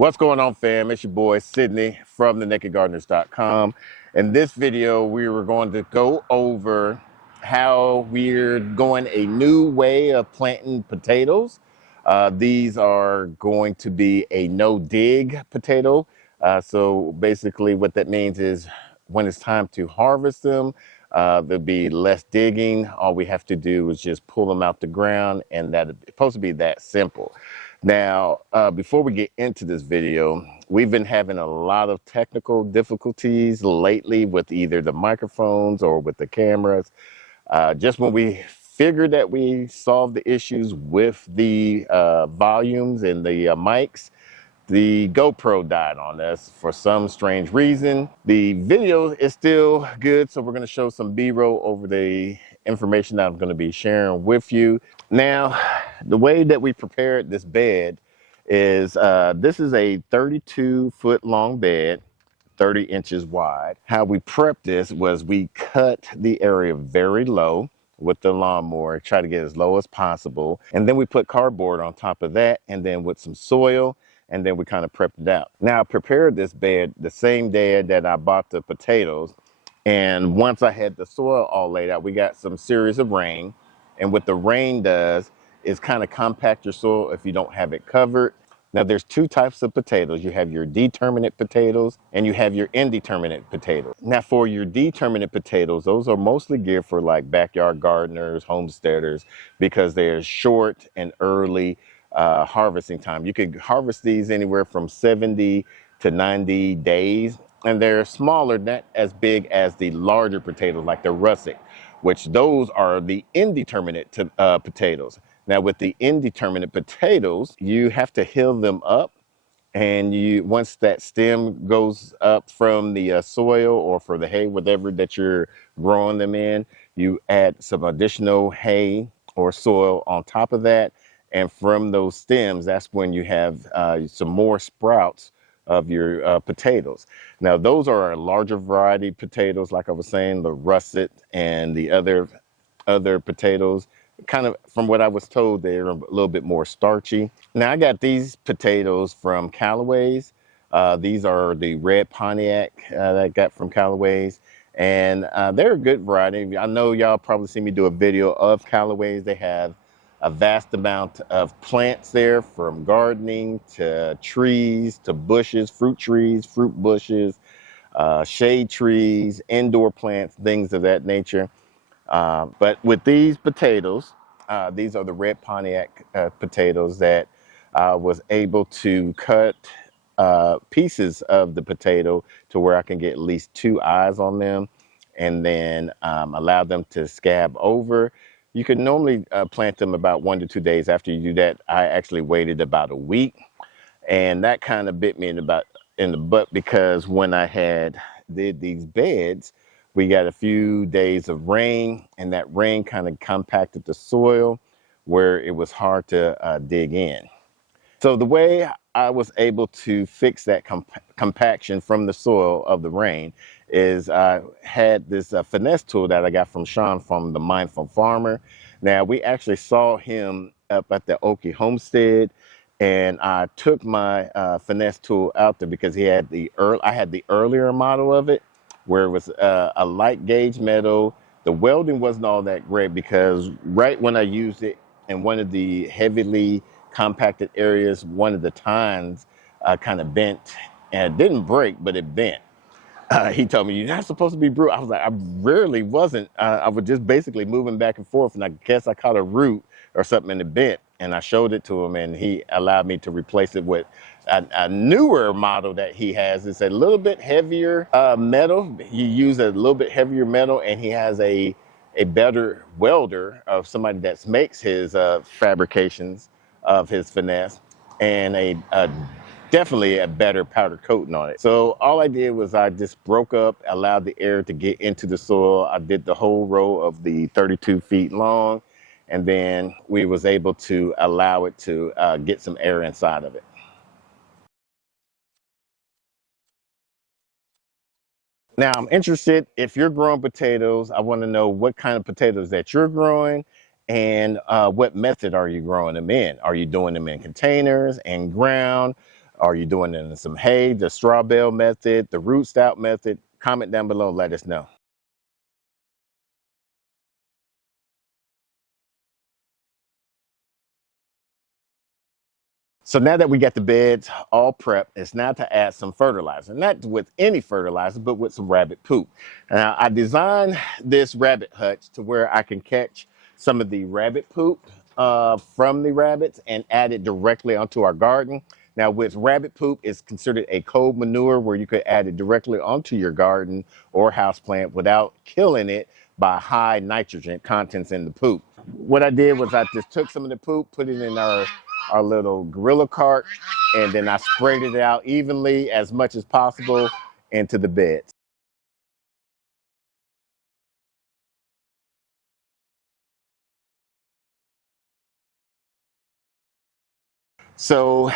What's going on, fam? It's your boy Sydney from thenakedgardeners.com. In this video, we were going to go over how we're going a new way of planting potatoes. These are going to be a no-dig potato. So basically what that means is when it's time to harvest them, there'll be less digging. All we have to do is just pull them out the ground, and that's supposed to be that simple. Now, before we get into this video, we've been having a lot of technical difficulties lately with either the microphones or with the cameras. Just when we figured that we solved the issues with the volumes and the mics, the GoPro died on us for some strange reason. The video is still good, so we're going to show some B-roll over the information that I'm going to be sharing with you. Now, the way that we prepared this bed is this is a 32-foot long bed, 30 inches wide. How we prepped this was we cut the area very low with the lawnmower, try to get as low as possible. And then we put cardboard on top of that, and then with some soil, and then we kind of prepped it out. Now, I prepared this bed the same day that I bought the potatoes. And once I had the soil all laid out, we got some series of rain. And what the rain does is kind of compact your soil if you don't have it covered. Now, there's two types of potatoes. You have your determinate potatoes and you have your indeterminate potatoes. Now, for your determinate potatoes, those are mostly geared for like backyard gardeners, homesteaders, because they're short and early harvesting time. You can harvest these anywhere from 70 to 90 days, and they're smaller, not as big as the larger potatoes like the russet, which those are the indeterminate potatoes. Now, with the indeterminate potatoes, you have to hill them up, and once that stem goes up from the soil or for the hay, whatever that you're growing them in, you add some additional hay or soil on top of that. And from those stems, that's when you have some more sprouts of your potatoes. Now, those are a larger variety potatoes, like I was saying, the russet and the other potatoes. Kind of, from what I was told, they're a little bit more starchy. Now, I got these potatoes from Callaway's. These are the red Pontiac that I got from Callaway's. And they're a good variety. I know y'all probably see me do a video of Callaway's. They have a vast amount of plants there, from gardening to trees to bushes, fruit bushes, shade trees, indoor plants, things of that nature. But with these potatoes, these are the red Pontiac potatoes that I was able to cut pieces of the potato to where I can get at least 2 eyes on them, and then allow them to scab over. You could normally plant them about 1 to 2 days. After you do that, I actually waited about a week, and that kind of bit me in the butt, because when I did these beds, we got a few days of rain, and that rain kind of compacted the soil where it was hard to dig in. So the way I was able to fix that compaction from the soil of the rain is I had this finesse tool that I got from Sean from the Mindful Farmer. Now, we actually saw him up at the Okie Homestead, and I took my finesse tool out there because I had the earlier model of it, where it was a light gauge metal. The welding wasn't all that great, because right when I used it in one of the heavily compacted areas, one of the tines kind of bent, and it didn't break, but it bent. He told me, "You're not supposed to be brutal." I was like, I rarely wasn't. I was just basically moving back and forth, and I guess I caught a root or something in the bent, and I showed it to him, and he allowed me to replace it with a newer model that he has. It's a little bit heavier metal. He used a little bit heavier metal, and he has a better welder of somebody that makes his fabrications of his finesse, and definitely a better powder coating on it. So all I did was I just broke up, allowed the air to get into the soil. I did the whole row of the 32 feet long, and then we was able to allow it to get some air inside of it. Now, I'm interested, if you're growing potatoes, I want to know what kind of potatoes that you're growing, and what method are you growing them in? Are you doing them in containers and ground? Are you doing it in some hay, the straw bale method, the Ruth Stout method? Comment down below, let us know. So now that we got the beds all prepped, it's now to add some fertilizer. Not with any fertilizer, but with some rabbit poop. Now, I designed this rabbit hutch to where I can catch some of the rabbit poop from the rabbits and add it directly onto our garden. Now, with rabbit poop, it's considered a cold manure where you could add it directly onto your garden or houseplant without killing it by high nitrogen contents in the poop. What I did was I just took some of the poop, put it in our little gorilla cart, and then I sprayed it out evenly as much as possible into the beds. So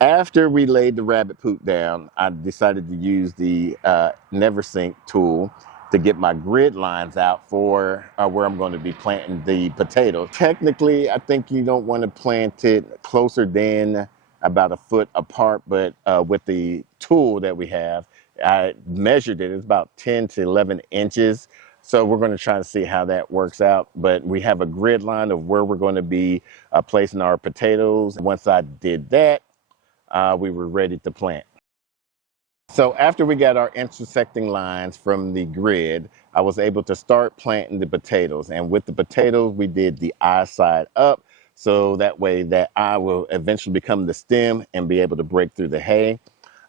after we laid the rabbit poop down, I decided to use the Never Sink tool to get my grid lines out for where I'm going to be planting the potatoes. Technically, I think you don't want to plant it closer than about a foot apart, but with the tool that we have, I measured it. It's about 10 to 11 inches. So we're going to try to see how that works out. But we have a grid line of where we're going to be placing our potatoes. Once I did that, we were ready to plant. So after we got our intersecting lines from the grid, I was able to start planting the potatoes. And with the potatoes, we did the eye side up. So that way that eye will eventually become the stem and be able to break through the hay.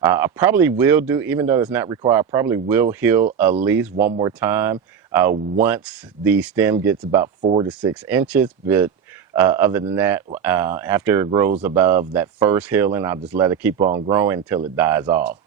I probably will do, even though it's not required, I probably will hill at least one more time once the stem gets about 4 to 6 inches. But other than that, after it grows above that first hilling, I'll just let it keep on growing until it dies off.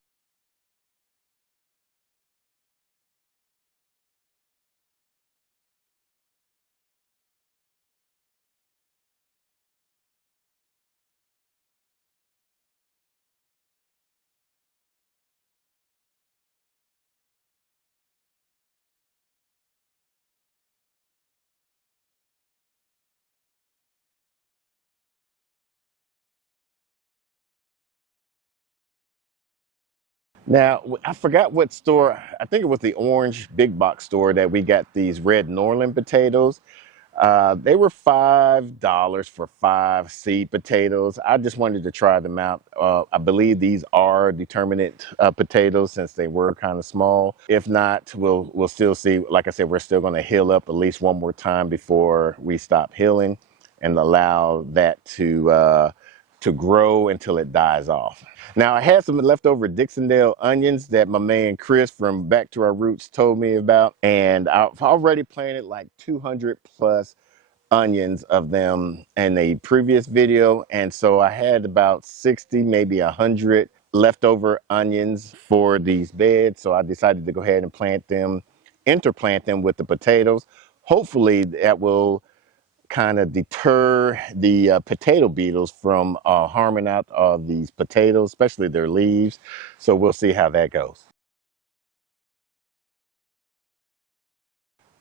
Now, I forgot what store, I think it was the orange big box store that we got these red Norland potatoes. They were $5 for 5 seed potatoes. I just wanted to try them out. I believe these are determinate potatoes since they were kind of small. If not, we'll still see. Like I said, we're still going to hill up at least one more time before we stop hilling and allow that to grow until it dies off. Now, I had some leftover Dixondale onions that my man Chris from Back to Our Roots told me about, and I've already planted like 200 plus onions of them in a previous video, and so I had about 60, maybe 100 leftover onions for these beds, so I decided to go ahead and plant them, interplant them with the potatoes. Hopefully that will kind of deter the potato beetles from harming out these potatoes, especially their leaves. So we'll see how that goes.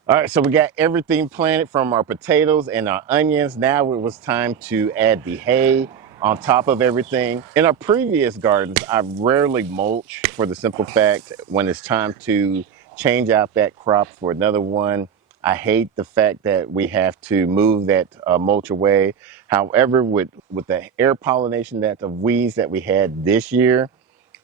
All right, so we got everything planted from our potatoes and our onions. Now it was time to add the hay on top of everything. In our previous gardens, I rarely mulch for the simple fact when it's time to change out that crop for another one, I hate the fact that we have to move that mulch away. However, with the air pollination that of weeds that we had this year,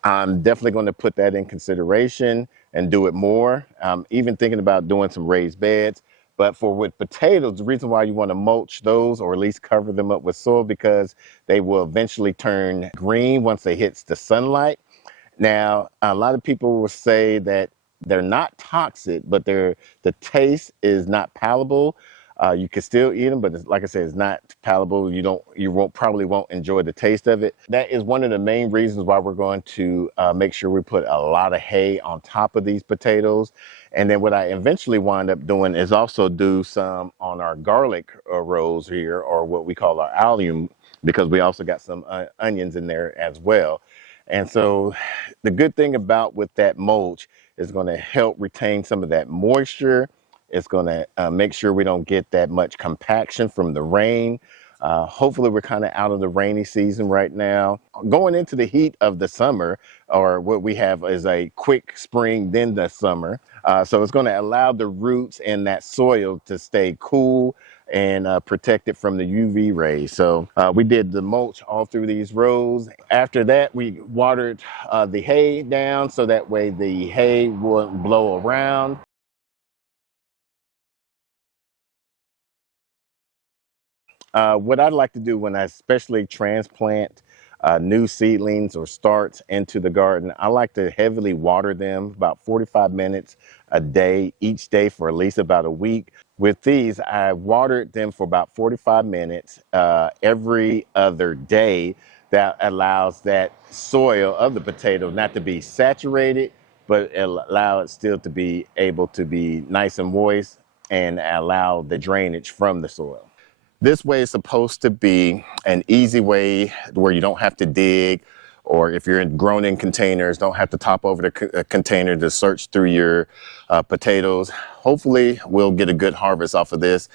I'm definitely going to put that in consideration and do it more. Even thinking about doing some raised beds. But for with potatoes, the reason why you want to mulch those or at least cover them up with soil because they will eventually turn green once they hits the sunlight. Now, a lot of people will say that they're not toxic, but the taste is not palatable. You can still eat them, but like I said, it's not palatable. You probably won't enjoy the taste of it. That is one of the main reasons why we're going to make sure we put a lot of hay on top of these potatoes. And then what I eventually wind up doing is also do some on our garlic rows here, or what we call our allium, because we also got some onions in there as well. And so the good thing about with that mulch is going to help retain some of that moisture. It's going to make sure we don't get that much compaction from the rain. Hopefully we're kind of out of the rainy season right now, going into the heat of the summer, or what we have is a quick spring, then the summer. So it's going to allow the roots and that soil to stay cool and protected from the UV rays. So we did the mulch all through these rows. After that, we watered the hay down so that way the hay wouldn't blow around. What I'd like to do when I especially transplant new seedlings or starts into the garden, I like to heavily water them about 45 minutes a day, each day for at least about a week. With these, I watered them for about 45 minutes every other day. That allows that soil of the potato not to be saturated, but allow it still to be able to be nice and moist and allow the drainage from the soil. This way is supposed to be an easy way where you don't have to dig, or if you're grown in containers, don't have to top over the container to search through your potatoes. Hopefully we'll get a good harvest off of this.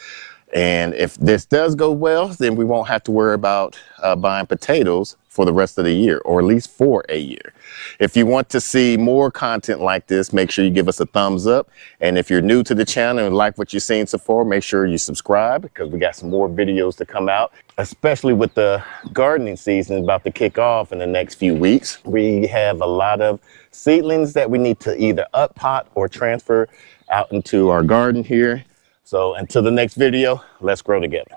And if this does go well, then we won't have to worry about buying potatoes for the rest of the year, or at least for a year. If you want to see more content like this, make sure you give us a thumbs up. And if you're new to the channel and like what you've seen so far, make sure you subscribe, because we got some more videos to come out, especially with the gardening season about to kick off in the next few weeks. We have a lot of seedlings that we need to either up pot or transfer out into our garden here. So until the next video, let's grow together.